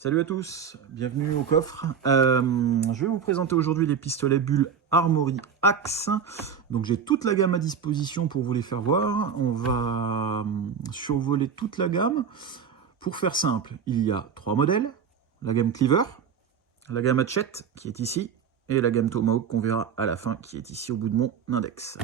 Salut à tous, bienvenue au coffre. Je vais vous présenter aujourd'hui les pistolets Bull Armory Axe. Donc j'ai toute la gamme à disposition pour vous les faire voir. On va survoler toute la gamme. Pour faire simple, il y a 3 modèles. La gamme Cleaver, la gamme Hatchet qui est ici, et la gamme Tomahawk qu'on verra à la fin qui est ici au bout de mon index.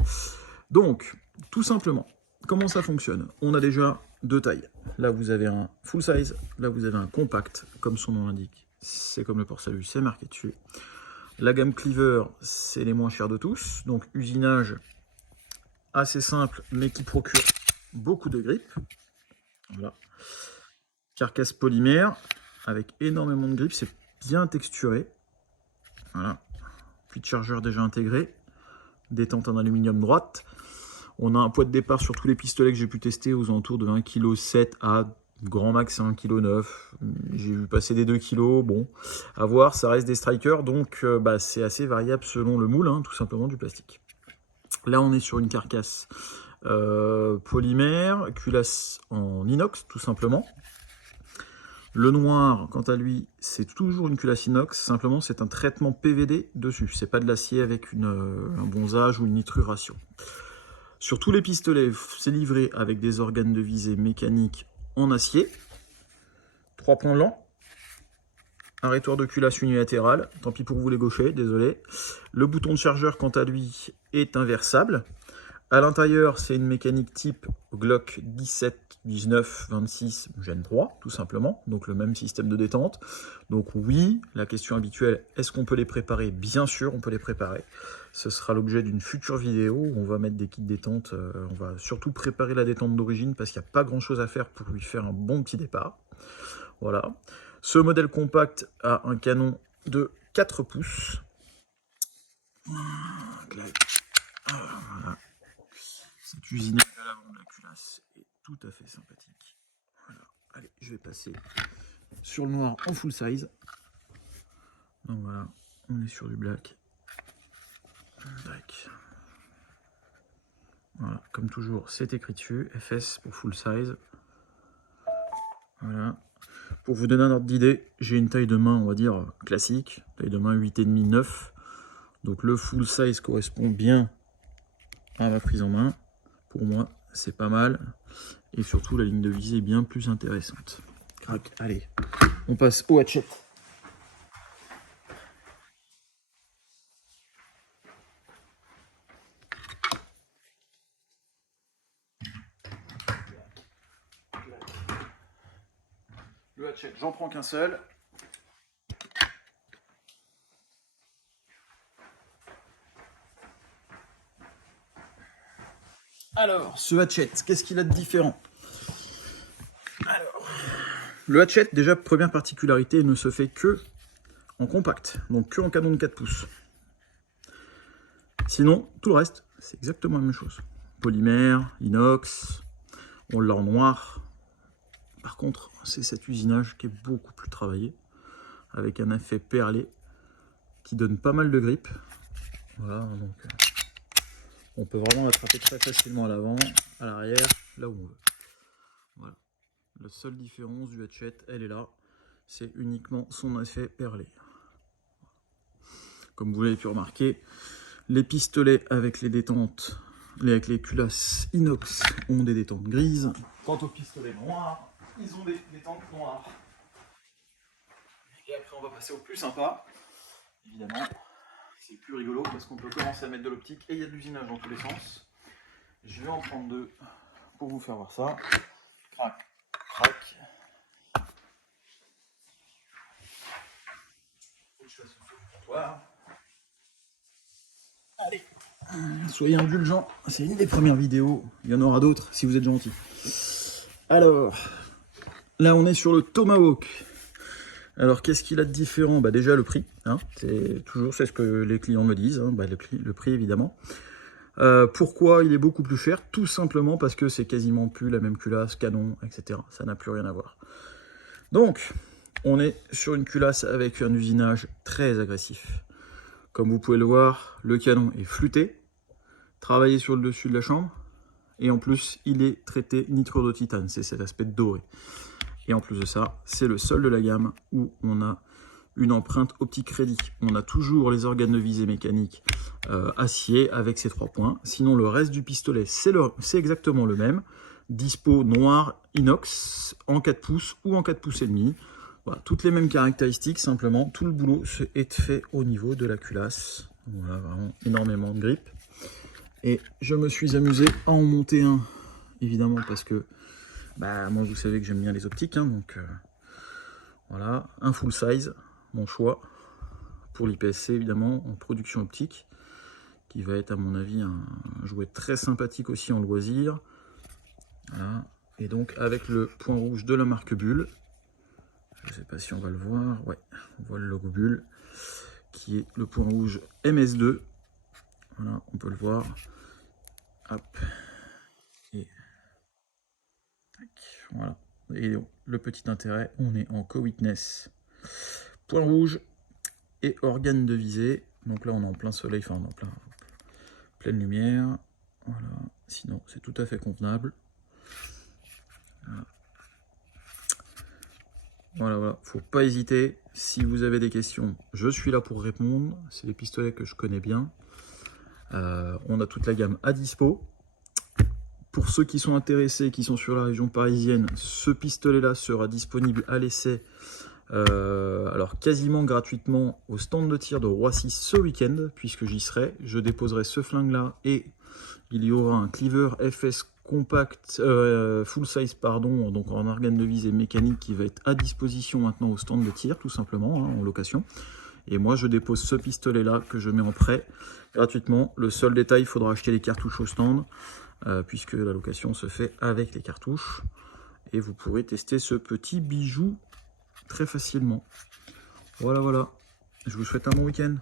Donc, tout simplement, comment ça fonctionne? On a déjà 2 tailles. Là, vous avez un full size, là, vous avez un compact, comme son nom l'indique. C'est comme le port-salut, c'est marqué dessus. La gamme Cleaver, c'est les moins chers de tous. Donc, usinage assez simple, mais qui procure beaucoup de grippe. Voilà. Carcasse polymère, avec énormément de grippe, c'est bien texturé. Voilà. Puis de chargeur déjà intégré. Détente en aluminium droite. On a un poids de départ sur tous les pistolets que j'ai pu tester aux alentours de 1,7 kg à grand max 1,9 kg. J'ai vu passer des 2 kg. Bon, à voir, ça reste des strikers, donc c'est assez variable selon le moule, hein, tout simplement du plastique. Là, on est sur une carcasse polymère, culasse en inox, tout simplement. Le noir, quant à lui, c'est toujours une culasse inox, simplement c'est un traitement PVD dessus. C'est pas de l'acier avec un bronzage ou une nitruration. Sur tous les pistolets, c'est livré avec des organes de visée mécaniques en acier. 3 points blancs. Arrêtoir de culasse unilatéral. Tant pis pour vous les gauchers, désolé. Le bouton de chargeur, quant à lui, est inversable. À l'intérieur, c'est une mécanique type Glock 17, 19, 26 Gen 3, tout simplement. Donc le même système de détente. Donc oui, la question habituelle, est-ce qu'on peut les préparer? Bien sûr, on peut les préparer. Ce sera l'objet d'une future vidéo où on va mettre des kits détente. On va surtout préparer la détente d'origine parce qu'il n'y a pas grand-chose à faire pour lui faire un bon petit départ. Voilà. Ce modèle compact a un canon de 4 pouces. Voilà. Cette usinage à l'avant de la culasse est tout à fait sympathique. Voilà. Allez, je vais passer sur le noir en full size. Donc voilà, on est sur du black. Black. Voilà, comme toujours, c'est écrit dessus, FS pour full size. Voilà. Pour vous donner un ordre d'idée, j'ai une taille de main, on va dire, classique. Taille de main 8,5, 9. Donc le full size correspond bien à ma prise en main. Pour moi, c'est pas mal. Et surtout, la ligne de visée est bien plus intéressante. Crac, allez, on passe au hatchet. Le hatchet, j'en prends qu'un seul. Alors, ce hatchet, qu'est-ce qu'il a de différent? Alors, le hatchet, déjà, première particularité, ne se fait que en compact, donc que en canon de 4 pouces. Sinon, tout le reste, c'est exactement la même chose. Polymère, inox, on l'a en noir. Par contre, c'est cet usinage qui est beaucoup plus travaillé, avec un effet perlé qui donne pas mal de grippe. Voilà, donc on peut vraiment l'attraper très facilement à l'avant, à l'arrière, là où on veut. Voilà. La seule différence du hatchet, elle est là, c'est uniquement son effet perlé. Comme vous l'avez pu remarquer, les pistolets avec les détentes, avec les culasses inox, ont des détentes grises. Quant aux pistolets noirs, ils ont des détentes noires. Et après, on va passer au plus sympa, évidemment. C'est plus rigolo parce qu'on peut commencer à mettre de l'optique et il y a de l'usinage dans tous les sens. Je vais en prendre 2 pour vous faire voir ça. Crac, crac. Faut que je fasse le comptoir. Allez, soyez indulgents, c'est une des premières vidéos, il y en aura d'autres si vous êtes gentils. Alors, là on est sur le Tomahawk. Alors qu'est-ce qu'il a de différent? Déjà le prix, hein, c'est ce que les clients me disent, hein, le prix évidemment. Pourquoi il est beaucoup plus cher? Tout simplement parce que c'est quasiment plus la même culasse, canon, etc. Ça n'a plus rien à voir. Donc, on est sur une culasse avec un usinage très agressif. Comme vous pouvez le voir, le canon est flûté, travaillé sur le dessus de la chambre, et en plus, il est traité nitrure de titane, c'est cet aspect doré. Et en plus de ça, c'est le seul de la gamme où on a une empreinte optique crédit. On a toujours les organes de visée mécanique acier avec ces 3 points. Sinon, le reste du pistolet, c'est exactement le même. Dispo noir inox en 4 pouces ou en 4 pouces et demi. Voilà, toutes les mêmes caractéristiques, simplement tout le boulot est fait au niveau de la culasse. Voilà, vraiment énormément de grippe. Et je me suis amusé à en monter un, évidemment, parce que bah, moi vous savez que j'aime bien les optiques, hein, donc voilà, un full size, mon choix, pour l'IPSC évidemment, en production optique, qui va être à mon avis un jouet très sympathique aussi en loisir. Voilà. Et donc avec le point rouge de la marque Bull, je ne sais pas si on va le voir, ouais, on voit le logo Bull, qui est le point rouge MS2, voilà, on peut le voir, hop, et tac, voilà, et le petit intérêt, on est en co-witness, point rouge et organe de visée, donc là on est en plein soleil, enfin on est en pleine lumière, voilà, sinon c'est tout à fait convenable. Voilà, voilà, faut pas hésiter. Si vous avez des questions, je suis là pour répondre. C'est des pistolets que je connais bien. On a toute la gamme à dispo. Pour ceux qui sont intéressés, qui sont sur la région parisienne, ce pistolet-là sera disponible à l'essai, alors quasiment gratuitement au stand de tir de Roissy ce week-end, puisque j'y serai. Je déposerai ce flingue-là et il y aura un cleaver FS compact, full size pardon, donc en organe de visée mécanique qui va être à disposition maintenant au stand de tir tout simplement, hein, en location. Et moi je dépose ce pistolet là que je mets en prêt gratuitement. Le seul détail, il faudra acheter les cartouches au stand puisque la location se fait avec les cartouches. Et vous pourrez tester ce petit bijou très facilement. Voilà, voilà. Je vous souhaite un bon week-end.